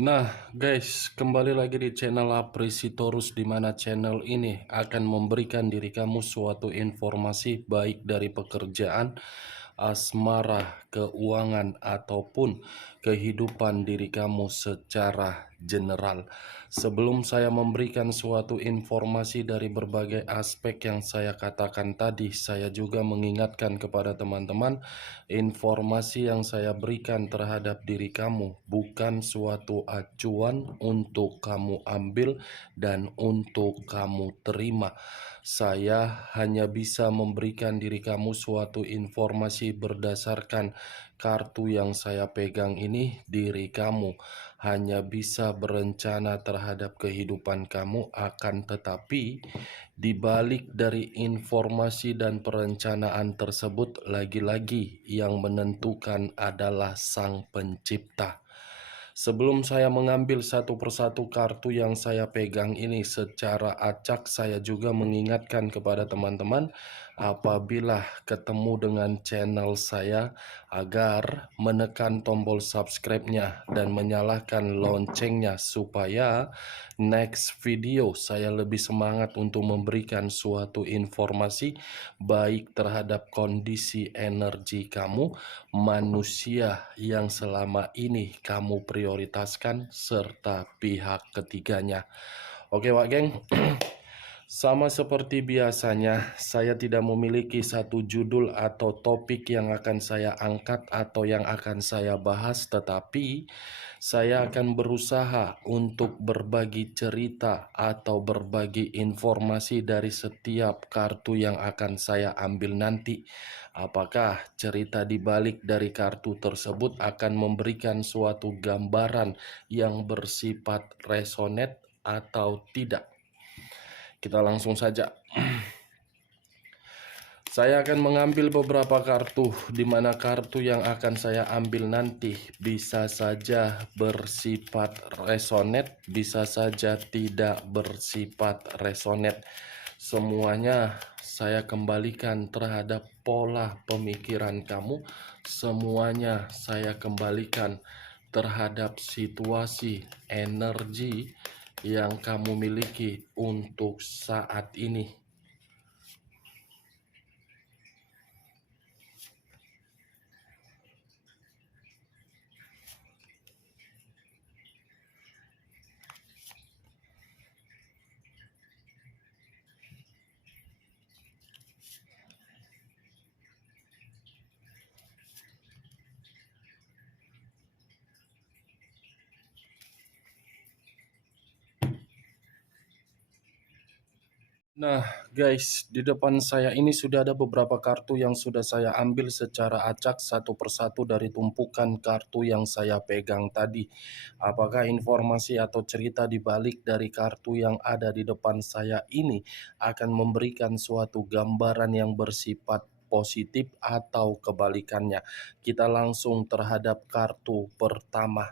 Nah, guys, kembali lagi di channel Apresitorus, di mana channel ini akan memberikan diri kamu suatu informasi baik dari pekerjaan, asmara, keuangan, ataupun kehidupan diri kamu secara general. Sebelum saya memberikan suatu informasi dari berbagai aspek yang saya katakan tadi, saya juga mengingatkan kepada teman-teman, informasi yang saya berikan terhadap diri kamu bukan suatu acuan untuk kamu ambil dan untuk kamu terima. Saya hanya bisa memberikan diri kamu suatu informasi berdasarkan kartu yang saya pegang ini. Diri kamu hanya bisa berencana terhadap kehidupan kamu, akan tetapi di balik dari informasi dan perencanaan tersebut, lagi-lagi yang menentukan adalah Sang Pencipta. Sebelum saya mengambil satu persatu kartu yang saya pegang ini secara acak, saya juga mengingatkan kepada teman-teman apabila ketemu dengan channel saya agar menekan tombol subscribe-nya dan menyalakan loncengnya supaya next video saya lebih semangat untuk memberikan suatu informasi baik terhadap kondisi energi kamu, manusia yang selama ini kamu prioritaskan, serta pihak ketiganya. Oke, Wak Geng. Sama seperti biasanya, saya tidak memiliki satu judul atau topik yang akan saya angkat atau yang akan saya bahas, tetapi saya akan berusaha untuk berbagi cerita atau berbagi informasi dari setiap kartu yang akan saya ambil nanti. Apakah cerita di balik dari kartu tersebut akan memberikan suatu gambaran yang bersifat resonate atau tidak? Kita langsung saja. Saya akan mengambil beberapa kartu, di mana kartu yang akan saya ambil nanti bisa saja bersifat resonate, bisa saja tidak bersifat resonate. Semuanya saya kembalikan terhadap pola pemikiran kamu. Semuanya saya kembalikan terhadap situasi energi yang kamu miliki untuk saat ini. Nah, guys, di depan saya ini sudah ada beberapa kartu yang sudah saya ambil secara acak satu persatu dari tumpukan kartu yang saya pegang tadi. Apakah informasi atau cerita di balik dari kartu yang ada di depan saya ini akan memberikan suatu gambaran yang bersifat positif atau kebalikannya? Kita langsung terhadap kartu pertama.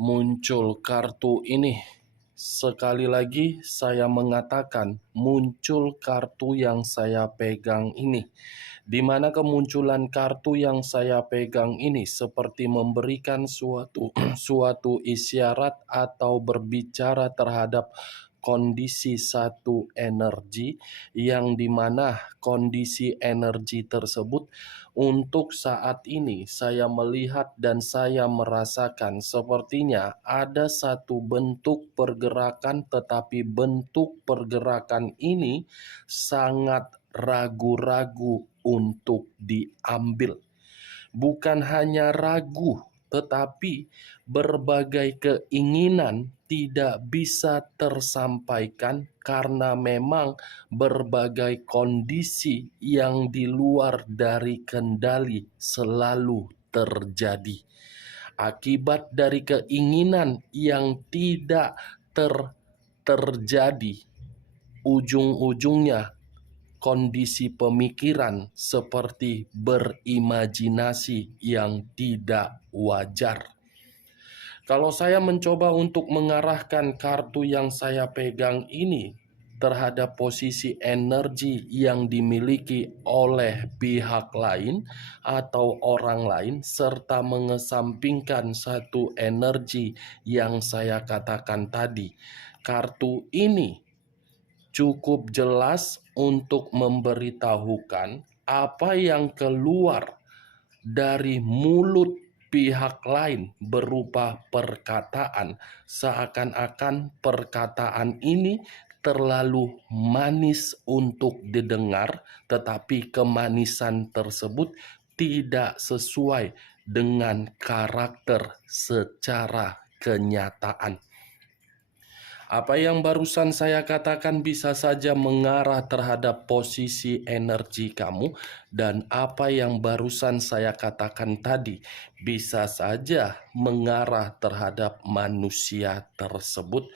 Muncul kartu ini. Sekali lagi saya mengatakan muncul kartu yang saya pegang ini. Di mana kemunculan kartu yang saya pegang ini seperti memberikan suatu suatu isyarat atau berbicara terhadap kondisi satu energi, yang dimana kondisi energi tersebut untuk saat ini saya melihat dan saya merasakan sepertinya ada satu bentuk pergerakan, tetapi bentuk pergerakan ini sangat ragu-ragu untuk diambil. Bukan hanya ragu, tetapi berbagai keinginan tidak bisa tersampaikan karena memang berbagai kondisi yang di luar dari kendali selalu terjadi. Akibat dari keinginan yang tidak terjadi, ujung-ujungnya kondisi pemikiran seperti berimajinasi yang tidak wajar. Kalau saya mencoba untuk mengarahkan kartu yang saya pegang ini, terhadap posisi energi yang dimiliki oleh pihak lain atau orang lain, serta mengesampingkan satu energi yang saya katakan tadi. Kartu ini cukup jelas untuk memberitahukan apa yang keluar dari mulut pihak lain berupa perkataan, seakan-akan perkataan ini terlalu manis untuk didengar, tetapi kemanisan tersebut tidak sesuai dengan karakter secara kenyataan. Apa yang barusan saya katakan bisa saja mengarah terhadap posisi energi kamu, dan apa yang barusan saya katakan tadi bisa saja mengarah terhadap manusia tersebut.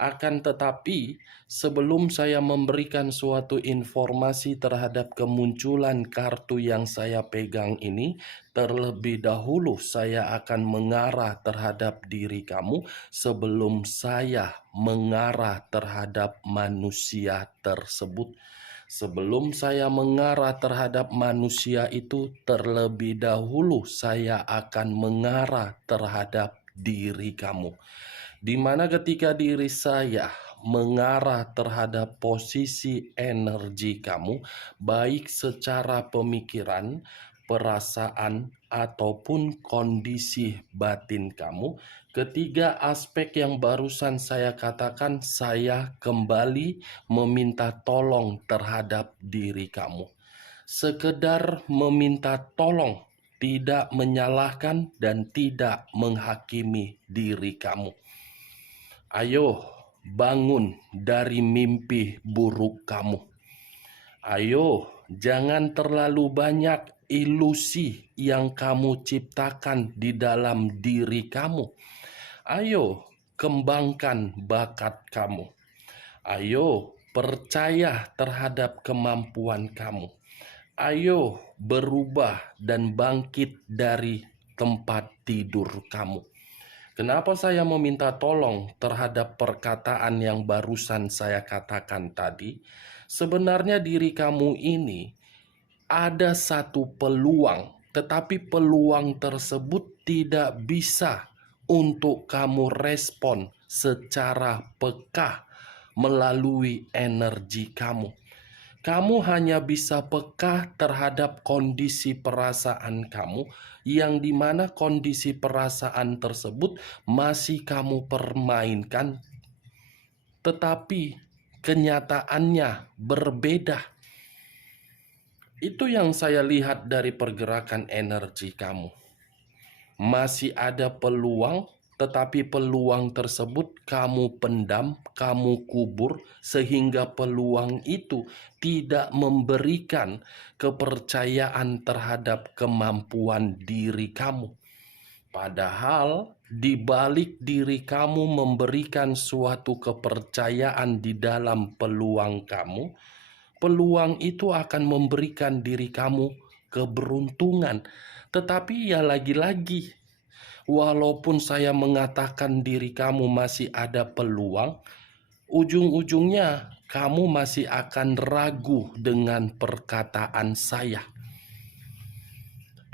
Akan tetapi, sebelum saya memberikan suatu informasi terhadap kemunculan kartu yang saya pegang ini, terlebih dahulu saya akan mengarah terhadap diri kamu sebelum saya mengarah terhadap manusia tersebut. Sebelum saya mengarah terhadap manusia itu, terlebih dahulu saya akan mengarah terhadap diri kamu. Di mana ketika diri saya mengarah terhadap posisi energi kamu, baik secara pemikiran, perasaan, ataupun kondisi batin kamu, ketiga aspek yang barusan saya katakan, saya kembali meminta tolong terhadap diri kamu. Sekedar meminta tolong, tidak menyalahkan dan tidak menghakimi diri kamu. Ayo, bangun dari mimpi buruk kamu. Ayo, jangan terlalu banyak ilusi yang kamu ciptakan di dalam diri kamu. Ayo, kembangkan bakat kamu. Ayo, percaya terhadap kemampuan kamu. Ayo, berubah dan bangkit dari tempat tidur kamu. Kenapa saya meminta tolong terhadap perkataan yang barusan saya katakan tadi? Sebenarnya diri kamu ini ada satu peluang, tetapi peluang tersebut tidak bisa untuk kamu respon secara peka melalui energi kamu. Kamu hanya bisa peka terhadap kondisi perasaan kamu, yang dimana kondisi perasaan tersebut masih kamu permainkan, tetapi kenyataannya berbeda. Itu yang saya lihat dari pergerakan energi kamu. Masih ada peluang, tetapi peluang tersebut kamu pendam, kamu kubur, sehingga peluang itu tidak memberikan kepercayaan terhadap kemampuan diri kamu. Padahal di balik diri kamu memberikan suatu kepercayaan di dalam peluang kamu, peluang itu akan memberikan diri kamu keberuntungan. Tetapi ya lagi-lagi, walaupun saya mengatakan diri kamu masih ada peluang, ujung-ujungnya kamu masih akan ragu dengan perkataan saya.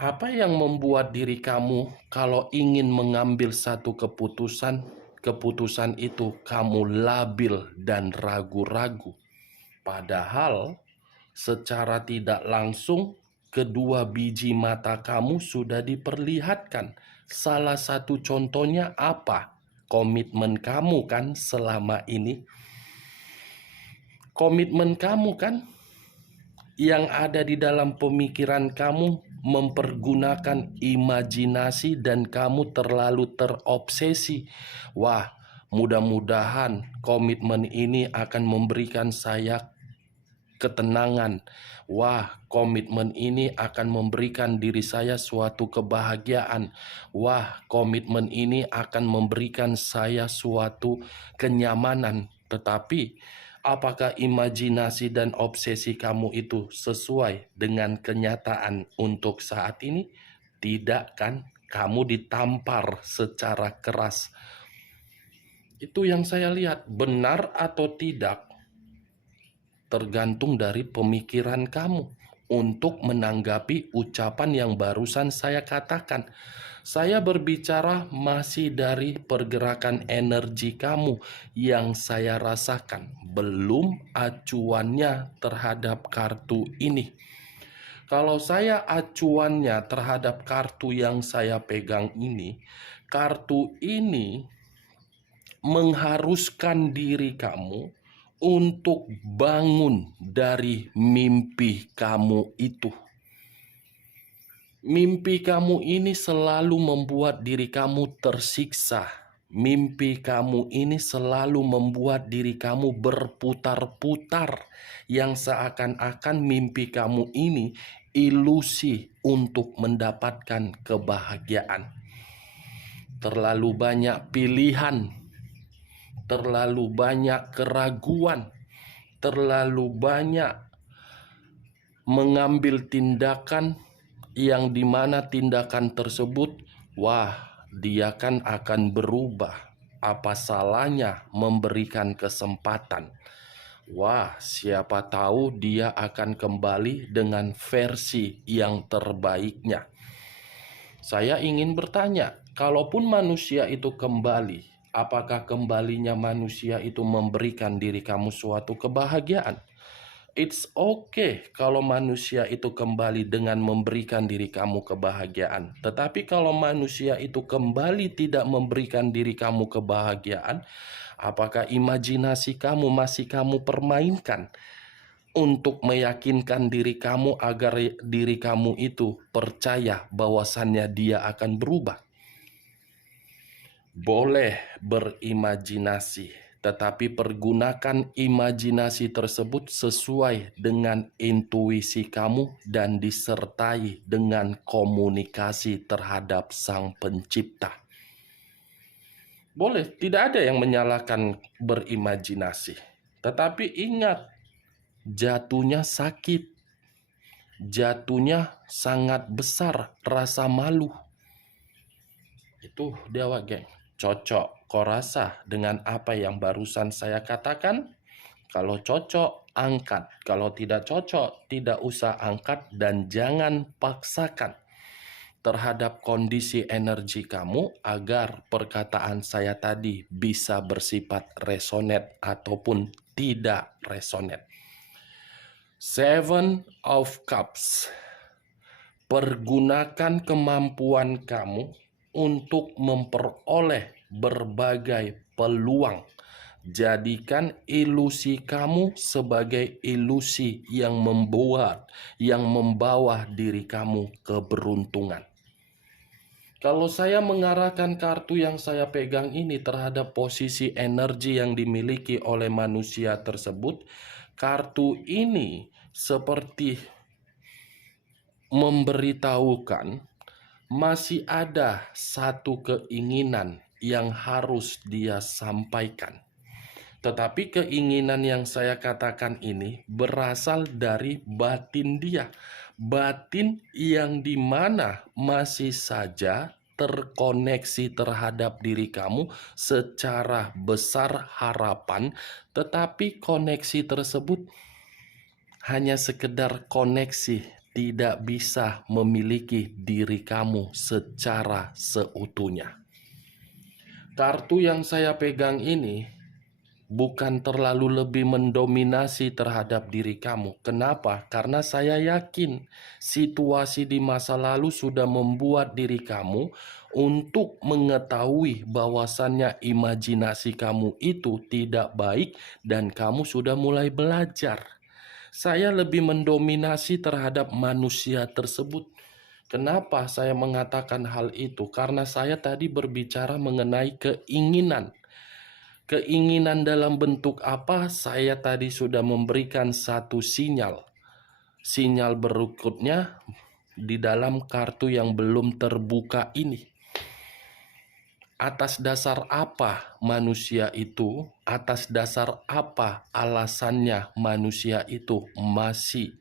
Apa yang membuat diri kamu kalau ingin mengambil satu keputusan, keputusan itu kamu labil dan ragu-ragu? Padahal secara tidak langsung kedua biji mata kamu sudah diperlihatkan. Salah satu contohnya apa? Komitmen kamu kan selama ini. Komitmen kamu kan yang ada di dalam pemikiran kamu mempergunakan imajinasi dan kamu terlalu terobsesi. Wah, mudah-mudahan komitmen ini akan memberikan saya ketenangan. Wah, komitmen ini akan memberikan diri saya suatu kebahagiaan. Wah, komitmen ini akan memberikan saya suatu kenyamanan. Tetapi, apakah imajinasi dan obsesi kamu itu sesuai dengan kenyataan untuk saat ini? Tidak kan? Kamu ditampar secara keras. Itu yang saya lihat, benar atau tidak. tergantung dari pemikiran kamu untuk menanggapi ucapan yang barusan saya katakan. Saya berbicara masih dari pergerakan energi kamu yang saya rasakan, belum acuannya terhadap kartu ini. Kalau saya acuannya terhadap kartu yang saya pegang ini, kartu ini mengharuskan diri kamu untuk bangun dari mimpi kamu itu. Mimpi kamu ini selalu membuat diri kamu tersiksa. Mimpi kamu ini selalu membuat diri kamu berputar-putar, yang seakan-akan mimpi kamu ini ilusi untuk mendapatkan kebahagiaan. Terlalu banyak pilihan, terlalu banyak keraguan, terlalu banyak mengambil tindakan yang dimana tindakan tersebut, dia kan akan berubah. Apa salahnya memberikan kesempatan? Siapa tahu dia akan kembali dengan versi yang terbaiknya. Saya ingin bertanya, kalaupun manusia itu kembali, apakah kembalinya manusia itu memberikan diri kamu suatu kebahagiaan? It's okay kalau manusia itu kembali dengan memberikan diri kamu kebahagiaan. Tetapi kalau manusia itu kembali tidak memberikan diri kamu kebahagiaan, apakah imajinasi kamu masih kamu permainkan untuk meyakinkan diri kamu agar diri kamu itu percaya bahwasannya dia akan berubah? Boleh berimajinasi, tetapi pergunakan imajinasi tersebut sesuai dengan intuisi kamu dan disertai dengan komunikasi terhadap Sang Pencipta. Boleh, tidak ada yang menyalahkan berimajinasi. Tetapi ingat, jatuhnya sakit. Jatuhnya sangat besar rasa malu. Itu Dewa Geng. Cocok kau rasa dengan apa yang barusan saya katakan? Kalau cocok, angkat. Kalau tidak cocok, tidak usah angkat dan jangan paksakan terhadap kondisi energi kamu agar perkataan saya tadi bisa bersifat resonate ataupun tidak resonate. Seven of Cups. Pergunakan kemampuan kamu untuk memperoleh berbagai peluang. Jadikan ilusi kamu sebagai ilusi yang membawa diri kamu keberuntungan. Kalau saya mengarahkan kartu yang saya pegang ini terhadap posisi energi yang dimiliki oleh manusia tersebut, kartu ini seperti memberitahukan masih ada satu keinginan yang harus dia sampaikan. Tetapi keinginan yang saya katakan ini berasal dari batin dia. Batin yang dimana masih saja terkoneksi terhadap diri kamu secara besar harapan, tetapi koneksi tersebut hanya sekedar koneksi, tidak bisa memiliki diri kamu secara seutuhnya. Kartu yang saya pegang ini bukan terlalu lebih mendominasi terhadap diri kamu. Kenapa? Karena saya yakin situasi di masa lalu sudah membuat diri kamu untuk mengetahui bahwasannya imajinasi kamu itu tidak baik dan kamu sudah mulai belajar. Saya lebih mendominasi terhadap manusia tersebut. Kenapa saya mengatakan hal itu? Karena saya tadi berbicara mengenai keinginan. Keinginan dalam bentuk apa? Saya tadi sudah memberikan satu sinyal. Sinyal berikutnya di dalam kartu yang belum terbuka ini. Atas dasar apa manusia itu, atas dasar apa alasannya manusia itu masih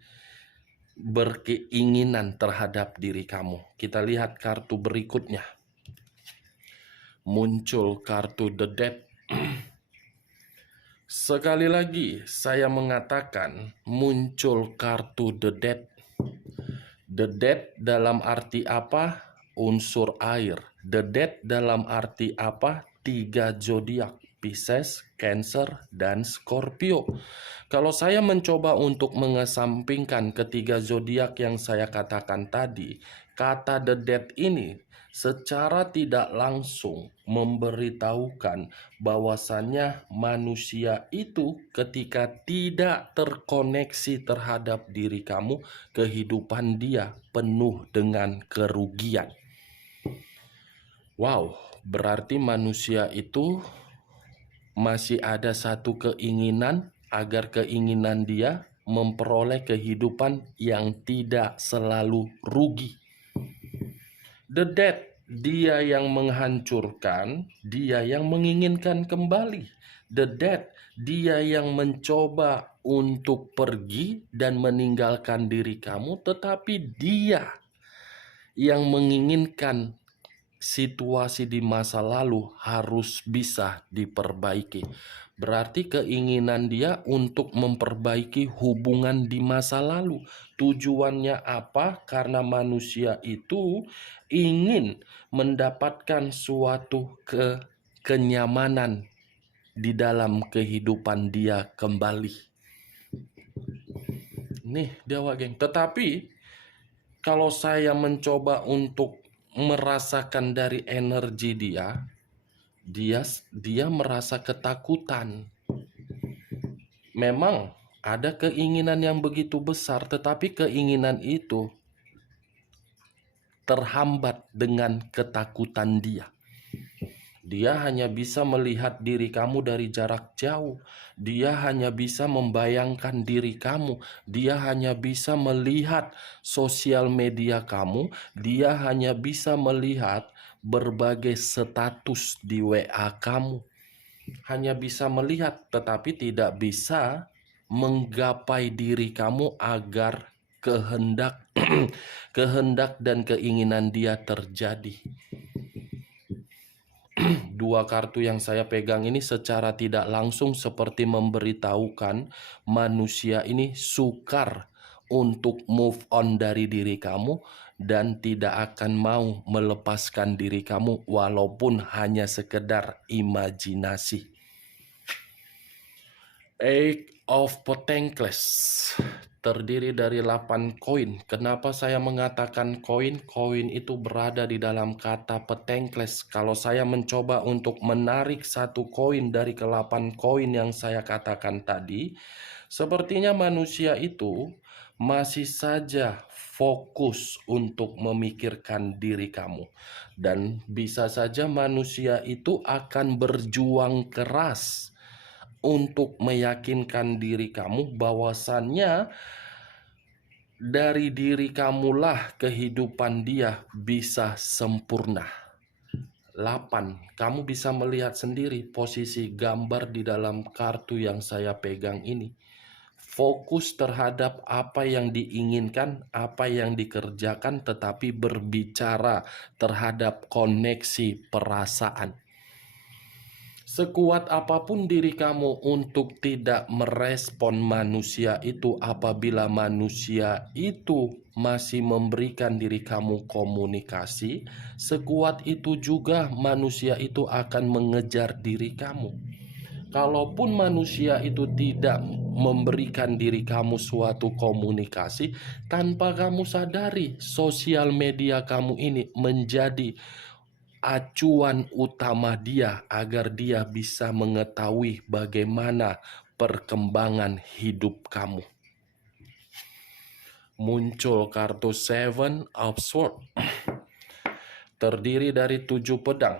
berkeinginan terhadap diri kamu? Kita lihat kartu berikutnya. Muncul kartu The Death. Sekali lagi saya mengatakan muncul kartu The Death. The Death dalam arti apa? Unsur air. The Death dalam arti apa? 3 zodiak. Pisces, Cancer, dan Scorpio. Kalau saya mencoba untuk mengesampingkan ketiga zodiak yang saya katakan tadi, kata The Death ini secara tidak langsung memberitahukan bahwasannya manusia itu ketika tidak terkoneksi terhadap diri kamu, kehidupan dia penuh dengan kerugian. Wow, berarti manusia itu masih ada satu keinginan agar keinginan dia memperoleh kehidupan yang tidak selalu rugi. The Dead, dia yang menghancurkan, dia yang menginginkan kembali. The Dead, dia yang mencoba untuk pergi dan meninggalkan diri kamu, tetapi dia yang menginginkan situasi di masa lalu harus bisa diperbaiki. Berarti keinginan dia untuk memperbaiki hubungan di masa lalu. Tujuannya apa? Karena manusia itu ingin mendapatkan suatu kenyamanan di dalam kehidupan dia kembali. Nih Dewa geng. Tetapi kalau saya mencoba untuk merasakan dari energi dia merasa ketakutan. Memang ada keinginan yang begitu besar, tetapi keinginan itu terhambat dengan ketakutan dia. Dia hanya bisa melihat diri kamu dari jarak jauh. Dia hanya bisa membayangkan diri kamu. Dia hanya bisa melihat sosial media kamu. Dia hanya bisa melihat berbagai status di WA kamu. Hanya bisa melihat, tetapi tidak bisa menggapai diri kamu agar kehendak kehendak dan keinginan dia terjadi. Dua kartu yang saya pegang ini secara tidak langsung seperti memberitahukan manusia ini sukar untuk move on dari diri kamu dan tidak akan mau melepaskan diri kamu walaupun hanya sekedar imajinasi. Eight of Pentacles terdiri dari 8 koin. Kenapa saya mengatakan koin? Koin itu berada di dalam kata Pentacles. Kalau saya mencoba untuk menarik satu koin dari ke-8 koin yang saya katakan tadi, sepertinya manusia itu masih saja fokus untuk memikirkan diri kamu. Dan bisa saja manusia itu akan berjuang keras untuk meyakinkan diri kamu bahwasannya dari diri kamulah kehidupan dia bisa sempurna. 8. Kamu bisa melihat sendiri posisi gambar di dalam kartu yang saya pegang ini. Fokus terhadap apa yang diinginkan, apa yang dikerjakan, tetapi berbicara terhadap koneksi perasaan. Sekuat apapun diri kamu untuk tidak merespon manusia itu, apabila manusia itu masih memberikan diri kamu komunikasi, sekuat itu juga manusia itu akan mengejar diri kamu. Kalaupun manusia itu tidak memberikan diri kamu suatu komunikasi, tanpa kamu sadari, sosial media kamu ini menjadi acuan utama dia agar dia bisa mengetahui bagaimana perkembangan hidup kamu. Muncul kartu Seven of Swords terdiri dari 7 pedang.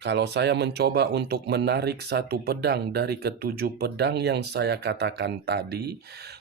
Kalau saya mencoba untuk menarik satu pedang dari ketujuh pedang yang saya katakan tadi,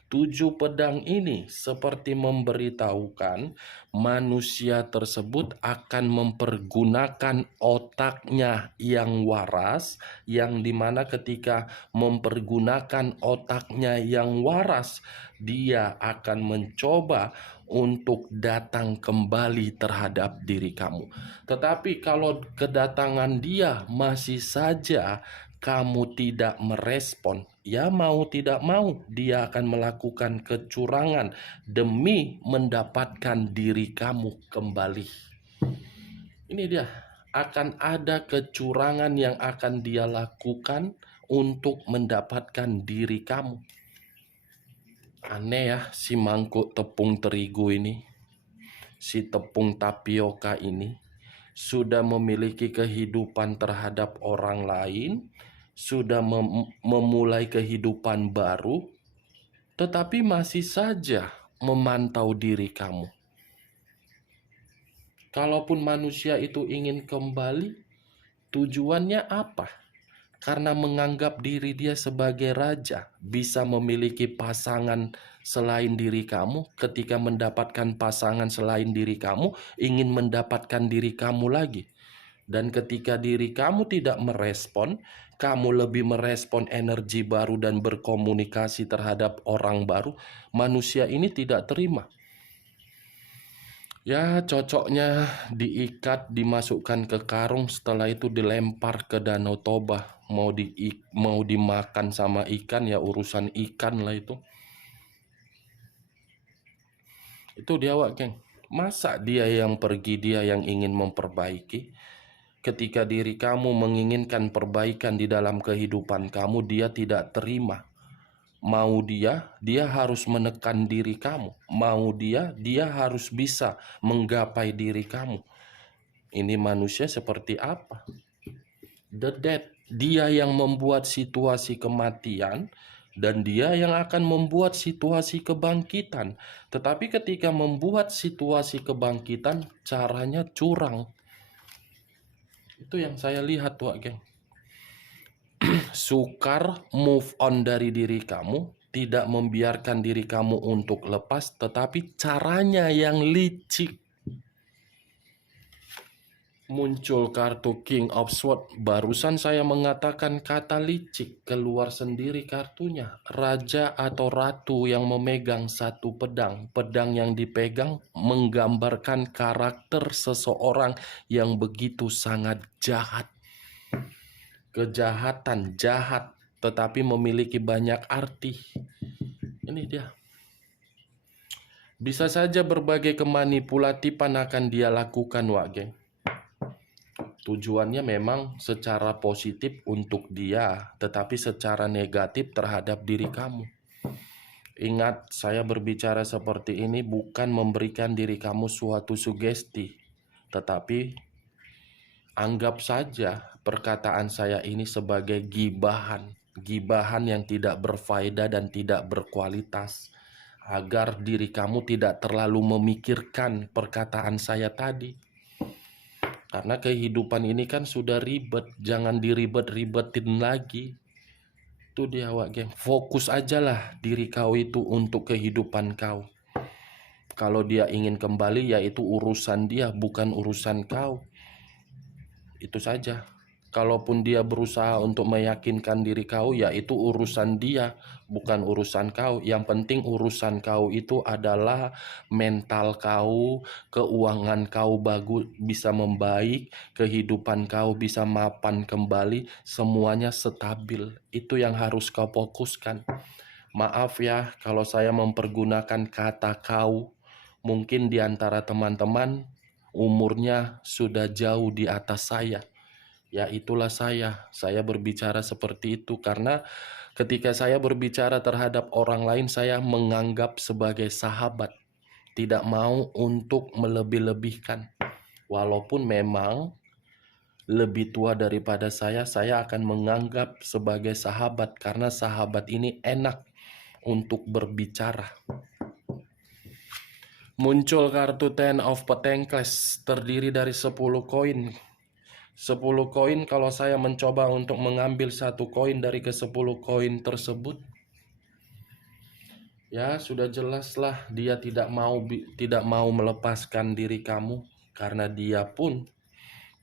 7 pedang ini seperti memberitahukan manusia tersebut akan mempergunakan otaknya yang waras, yang dimana ketika mempergunakan otaknya yang waras, dia akan mencoba untuk datang kembali terhadap diri kamu. Tetapi kalau kedatangan dia masih saja kamu tidak merespon, ya mau tidak mau dia akan melakukan kecurangan demi mendapatkan diri kamu kembali. Ini dia, akan ada kecurangan yang akan dia lakukan untuk mendapatkan diri kamu. Aneh ya, si mangkuk tepung terigu ini, si tepung tapioka ini sudah memiliki kehidupan terhadap orang lain, sudah memulai kehidupan baru, tetapi masih saja memantau diri kamu. Kalaupun manusia itu ingin kembali, tujuannya apa? Karena menganggap diri dia sebagai raja, bisa memiliki pasangan selain diri kamu. Ketika mendapatkan pasangan selain diri kamu, ingin mendapatkan diri kamu lagi. Dan ketika diri kamu tidak merespon, kamu lebih merespon energi baru dan berkomunikasi terhadap orang baru, manusia ini tidak terima. Ya, cocoknya diikat, dimasukkan ke karung, setelah itu dilempar ke Danau Toba. Mau dimakan sama ikan, ya urusan ikan lah itu. Itu dia, Wak, geng. Masa dia yang pergi, dia yang ingin memperbaiki? Ketika diri kamu menginginkan perbaikan di dalam kehidupan kamu, dia tidak terima. Mau dia harus menekan diri kamu. Mau dia harus bisa menggapai diri kamu. Ini manusia seperti apa? The dead. Dia yang membuat situasi kematian dan dia yang akan membuat situasi kebangkitan. Tetapi ketika membuat situasi kebangkitan, caranya curang. Itu yang saya lihat, Wak, geng. Sukar move on dari diri kamu, tidak membiarkan diri kamu untuk lepas, tetapi caranya yang licik. Muncul kartu King of Swords. Barusan saya mengatakan kata licik, keluar sendiri kartunya. Raja atau ratu yang memegang satu pedang. Pedang yang dipegang menggambarkan karakter seseorang yang begitu sangat jahat. Kejahatan, jahat, tetapi memiliki banyak arti. Ini dia. Bisa saja berbagai kemanipulatifan akan dia lakukan, Wak, geng. Tujuannya memang secara positif untuk dia, tetapi secara negatif terhadap diri kamu. Ingat, saya berbicara seperti ini bukan memberikan diri kamu suatu sugesti, tetapi anggap saja perkataan saya ini sebagai gibahan. Gibahan yang tidak berfaedah dan tidak berkualitas, agar diri kamu tidak terlalu memikirkan perkataan saya tadi. Karena kehidupan ini kan sudah ribet, jangan diribet-ribetin lagi. Itu dia, Wak, geng. Fokus aja lah diri kau itu untuk kehidupan kau. Kalau dia ingin kembali, ya itu urusan dia, bukan urusan kau. Itu saja. Kalaupun dia berusaha untuk meyakinkan diri kau, ya itu urusan dia, bukan urusan kau. Yang penting urusan kau itu adalah mental kau, keuangan kau bagus, bisa membaik, kehidupan kau bisa mapan kembali, semuanya stabil. Itu yang harus kau fokuskan. Maaf ya kalau saya mempergunakan kata kau. Mungkin di antara teman-teman umurnya sudah jauh di atas saya. Ya itulah saya berbicara seperti itu karena ketika saya berbicara terhadap orang lain, saya menganggap sebagai sahabat, tidak mau untuk melebih-lebihkan. Walaupun memang lebih tua daripada saya akan menganggap sebagai sahabat karena sahabat ini enak untuk berbicara. Muncul kartu Ten of Pentacles, terdiri dari 10 koin. 10 koin, kalau saya mencoba untuk mengambil satu koin dari ke-10 koin tersebut, ya sudah jelaslah dia tidak mau melepaskan diri kamu karena dia pun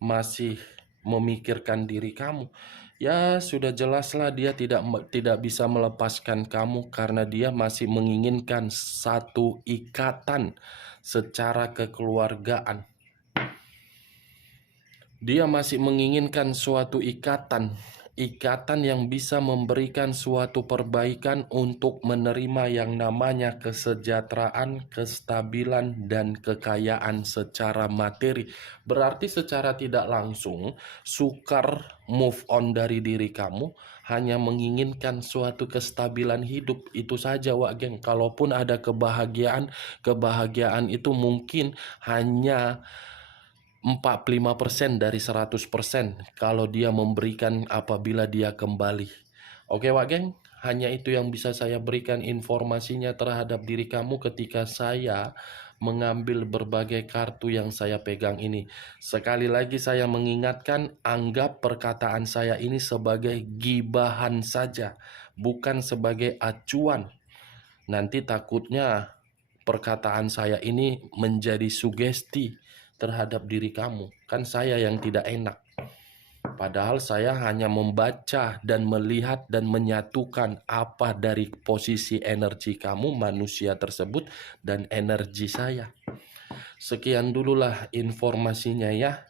masih memikirkan diri kamu. Ya sudah jelaslah dia tidak bisa melepaskan kamu karena dia masih menginginkan satu ikatan secara kekeluargaan. Dia masih menginginkan suatu ikatan ikatan yang bisa memberikan suatu perbaikan untuk menerima yang namanya kesejahteraan, kestabilan, dan kekayaan secara materi. Berarti secara tidak langsung, sukar move on dari diri kamu hanya menginginkan suatu kestabilan hidup. Itu saja, Wak Geng. Kalaupun ada kebahagiaan, kebahagiaan itu mungkin hanya 45% dari 100% kalau dia memberikan apabila dia kembali. Oke, Wak Geng, hanya itu yang bisa saya berikan informasinya terhadap diri kamu ketika saya mengambil berbagai kartu yang saya pegang ini. Sekali lagi saya mengingatkan, anggap perkataan saya ini sebagai gibahan saja, bukan sebagai acuan. Nanti takutnya perkataan saya ini menjadi sugesti terhadap diri kamu. Kan saya yang tidak enak. Padahal saya hanya membaca dan melihat dan menyatukan apa dari posisi energi kamu manusia tersebut dan energi saya. Sekian dululah informasinya ya.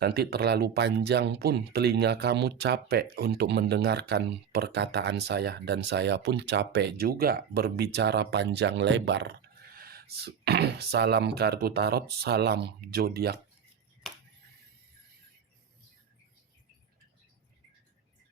Nanti terlalu panjang pun telinga kamu capek untuk mendengarkan perkataan saya, dan saya pun capek juga berbicara panjang lebar. Salam kartu tarot, salam zodiak.